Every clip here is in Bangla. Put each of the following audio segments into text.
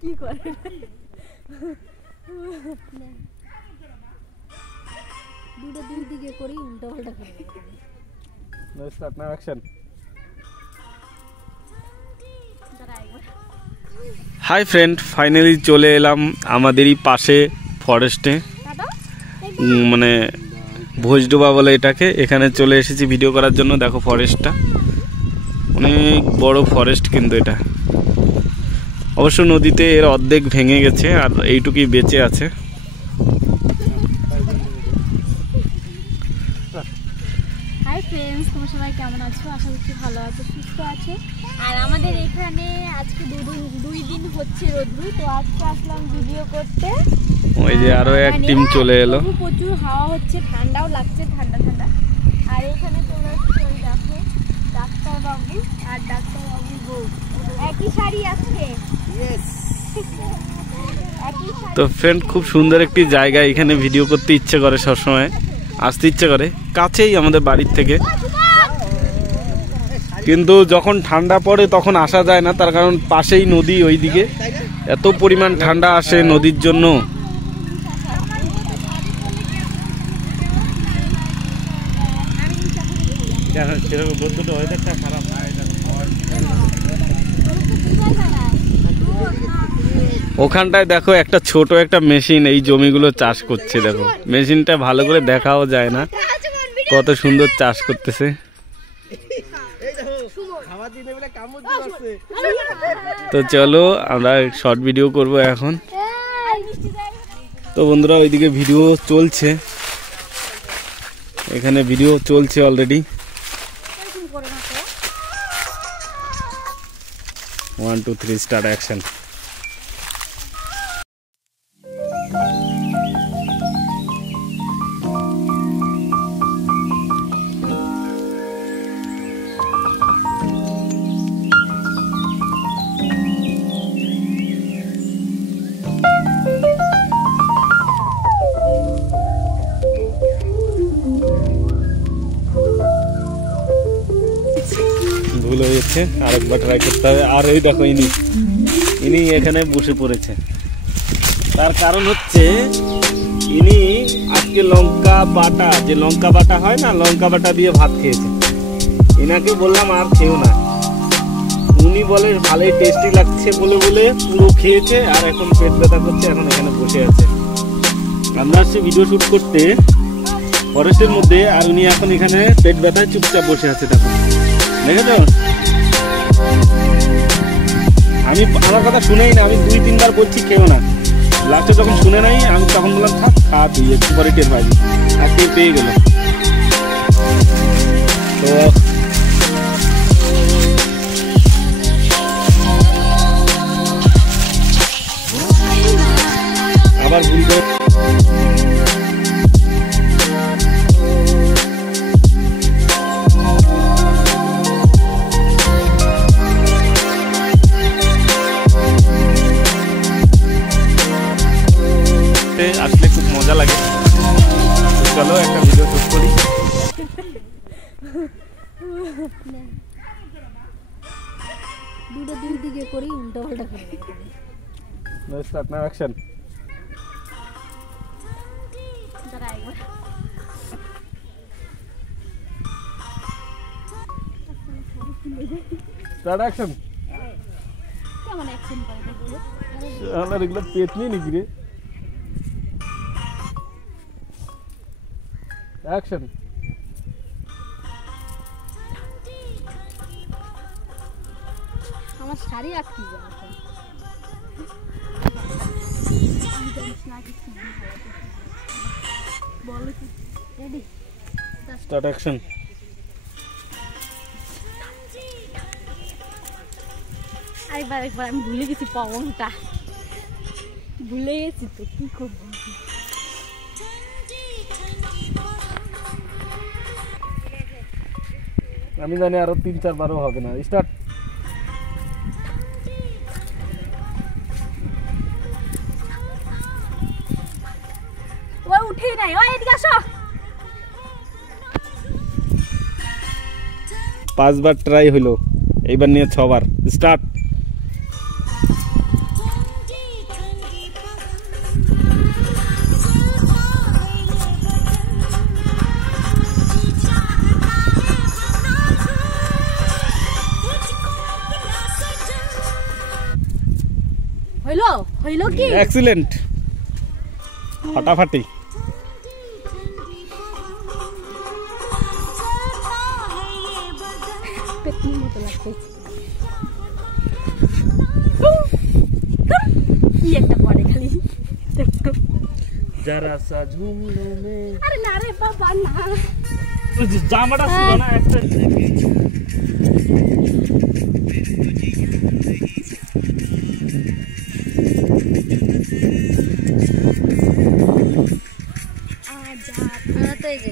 কি করে দুটো দুই দিকে করি উল্টা পাল্টা করে start now action. Hi friend, finally চলে এলাম আমাদেরই পাশে ফরেস্টে, মানে ভোজডোবা বলে এটাকে। এখানে চলে এসেছি ভিডিও করার জন্য। দেখো ফরেস্টটা অনেক বড় ফরেস্ট, কিন্তু এটা অবশ্য নদীতে এর অর্ধেক ভেঙে গেছে আর এইটুকুই বেঁচে আছে। হাই ফ্রেন্ডস, তোমরা সবাই কেমন আছো? আশা করছি ভালো আছো, সুস্থ আছো। আর আমাদের এখানে আজকে দুই দিন হচ্ছে রোদ্রু, তো আজকে আসলাম ভিডিও করতে। ওই যে আরো এক টিম চলে এলো। প্রচুর হাওয়া হচ্ছে, ঠান্ডাও লাগছে, ঠান্ডা ঠান্ডা। আর এখানে চলে আসছে ওই দেখো ডাক্তারবাবু আর ডাক্তারবাবুর বউ একই শাড়ি আছে। তো ফ্রেন্ড, খুব সুন্দর একটি জায়গা, এখানে ভিডিও করতে ইচ্ছে করে, সবসময় আসতে ইচ্ছে করে। কাছেই আমাদের বাড়ির থেকে, কিন্তু যখন ঠান্ডা পড়ে তখন আসা যায় না, তার কারণ পাশেই নদী। ওইদিকে এত পরিমাণ ঠান্ডা আসে নদীর জন্য। ওখানটায় দেখো একটা ছোট একটা মেশিন এই জমিগুলো চাষ করছে। দেখো মেশিনটা ভালো করে দেখাও যায় না, কত সুন্দর চাষ করতেছে। তো চলো আমরা শর্ট ভিডিও করব এখন। তো বন্ধুরা, ওইদিকে ভিডিও চলছে, এখানে ভিডিও চলছে অলরেডি। 1 2 3 start action. ভুল হয়েছে, আরেকবার ট্রাই করতে হবে। আর এই দেখো ইনি এখানে বসে পড়েছে। তার কারণ হচ্ছে ইনি আজকে লঙ্কা বাটা, যে লঙ্কা বাটা হয় না, লঙ্কা বাটা দিয়ে ভাত খেয়েছে। ইনাকে বললাম আর খেও না, উনি বলে ভালোই টেস্টি লাগছে বলে পুরো খেয়েছে। আর এখন পেট ব্যথা করছে, এখন এখানে বসে আছে। আমরা আসছি ভিডিও শুট করতে ফরেস্টের মধ্যে, আর উনি এখন এখানে পেট ব্যথায় চুপচাপ বসে আছে। দেখো, দেখেছ? আমি আমার কথা শুনেই না, আমি 2-3 বার বলছি খেও না। লাস্টে যখন শুনে নাই, আমি তখন বললাম থাক, খা তুই, একটু পরে টের পাবি। আজকে পেয়ে গেল। তো আবার ভুল করে আসলে খুব মজা লাগে। চলো একটা ভিডিও শুট করি। দুটো দুই দিকে করি উল্টা পাল্টা করে start now action. Start action. কেমন অ্যাকশন করে দেখো? আমার এগুলো পেট নেই নাকি রে? অ্যাকশন। আমার শাড়ি আটকে যায়। বলো কি রেডি? Start action. একবার আমি ভুলে গেছি, পবনটা ভুলে গেছি, তো কি করবো? আমি জানি আরো 3-4 বারও হবে না। স্টার্ট। ওই উঠেই নাই, ওই এদিকে আসো। 5 বার ট্রাই হলো, এইবার নিয়ে 6 বার। স্টার্ট। হইলো হইলো কি এক্সিলেন্ট ফাটাফাটি পেটনির মতো লাগছে কি একটা পরে খালি দেখো যারা সা ঝুমলো মে আরে না রে বাবা না জামাটা ছিল না একটা তো এই যে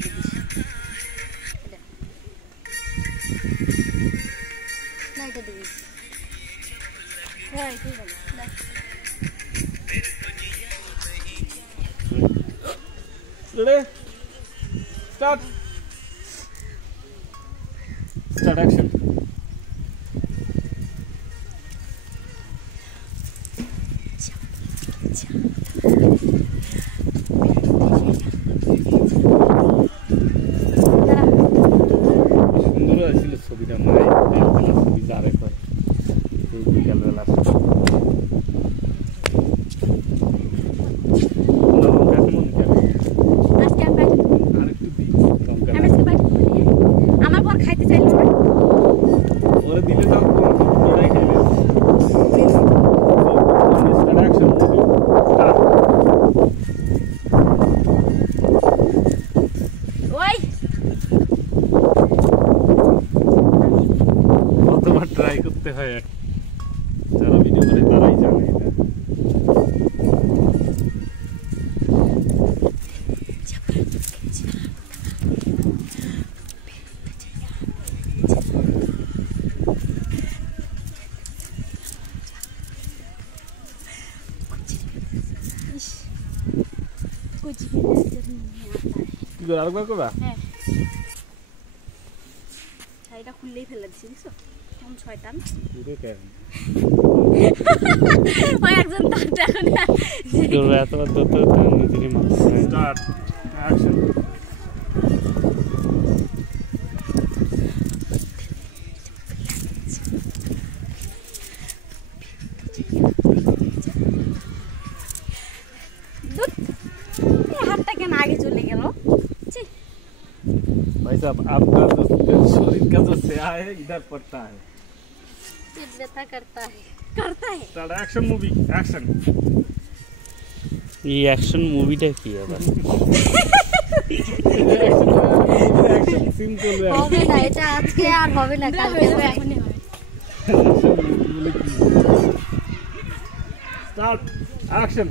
না এটা দিবি হ্যাঁ ঠিক আছে Ready? Start. Start action. সুন্দর ছিল ছবিটা নাই ছবি যারে কয় এই বিকালবেলা আমার পর খাইতে চাইলো না ওরে দিলে তো ওরাই খাইবে স্টার্ট অ্যাকশন স্টার্ট ওই কতবার ট্রাই করতে হয় যারা ভিডিও করে তারাই জানে এটা कुछ भी नजर नहीं आता है কি করে আরেকবার করবা হ্যাঁ শাড়িটা খুললেই ফেলে দিছি দেখছো কেমন শয়তান পুরো কেন ওই একজন তার এখন তোর এতবার দত নিজেরই মাথা স্টার্ট অ্যাকশন हाथ केन आगे चले गए भाई साहब आपका जो शरीर का जो स्याह है इधर पड़ता है व्यथा करता है स्टार्ट एक्शन मूवी एक्शन ये एक्शन मूवीটা কি আবার एक्शन सिंपल है হবে না এটা আজকে আর হবে না কালকে এখনই হয় स्टार्ट एक्शन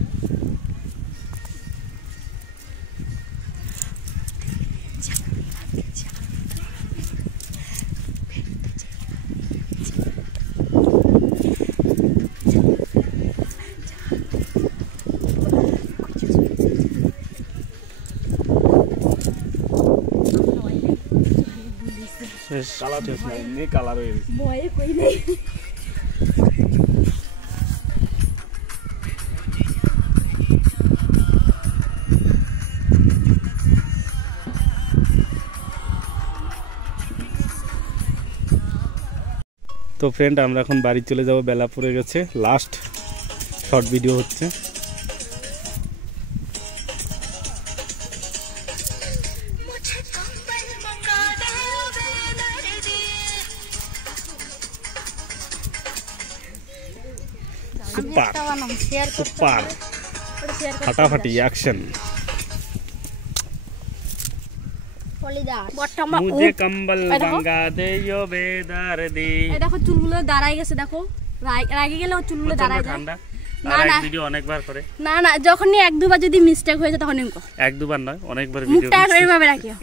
काला चश्मा नहीं काला रहे भए कोही नहीं তো ফ্রেন্ড আমরা এখন বাড়ি চলে যাব বেলা পড়ে গেছে লাস্ট শর্ট ভিডিও হচ্ছে सुपर फटाफटी एक्शन मुझे कंबल मंगा दे यो बेदर्दी এই দেখো চুলগুলো দাঁড়ায় গেছে দেখো রাগে গেলে চুলগুলো দাঁড়ায় যায় ঠান্ডা না আর না এক ভিডিও অনেকবার করে না না যখনই এক দুবার যদি মিস্টেক হয়ে যায় তখন এমকো এক দুবার নয় অনেকবার ভিডিও মুখটা এইভাবে রাখিও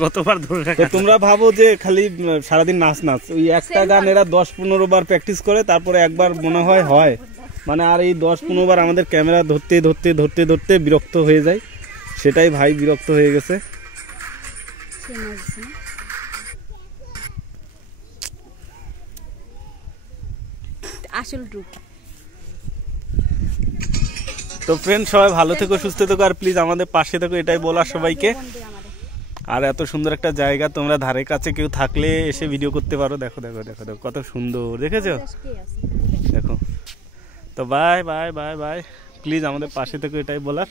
কতবার ধরে রাখা তোমরা ভাবো যে খালি সারা দিন নাচ নাচ ওই একটা গান এরা 10-15 বার প্র্যাকটিস করে তারপরে একবার মনে হয় মানে আর এই 10-15 বার আমাদের ক্যামেরা ধরতে বিরক্ত হয়ে যায় সেটাই ভাই বিরক্ত হয়ে গেছে আসল রূপ তো ফ্রেন্ড সবাই ভালো থেকো সুস্থ থেকো আর প্লিজ আমাদের পাশে থেকো এটাই বলার সবাইকে আর এত সুন্দর একটা জায়গা তোমরা ধারে কাছে কেউ থাকলে এসে ভিডিও করতে পারো দেখো দেখো দেখো দেখো কত সুন্দর দেখেছো দেখো তো bye bye bye bye, please আমাদের পাশে থেকে এটাই বলার।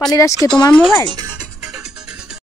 পলি দাস কে তোমার মোবাইল?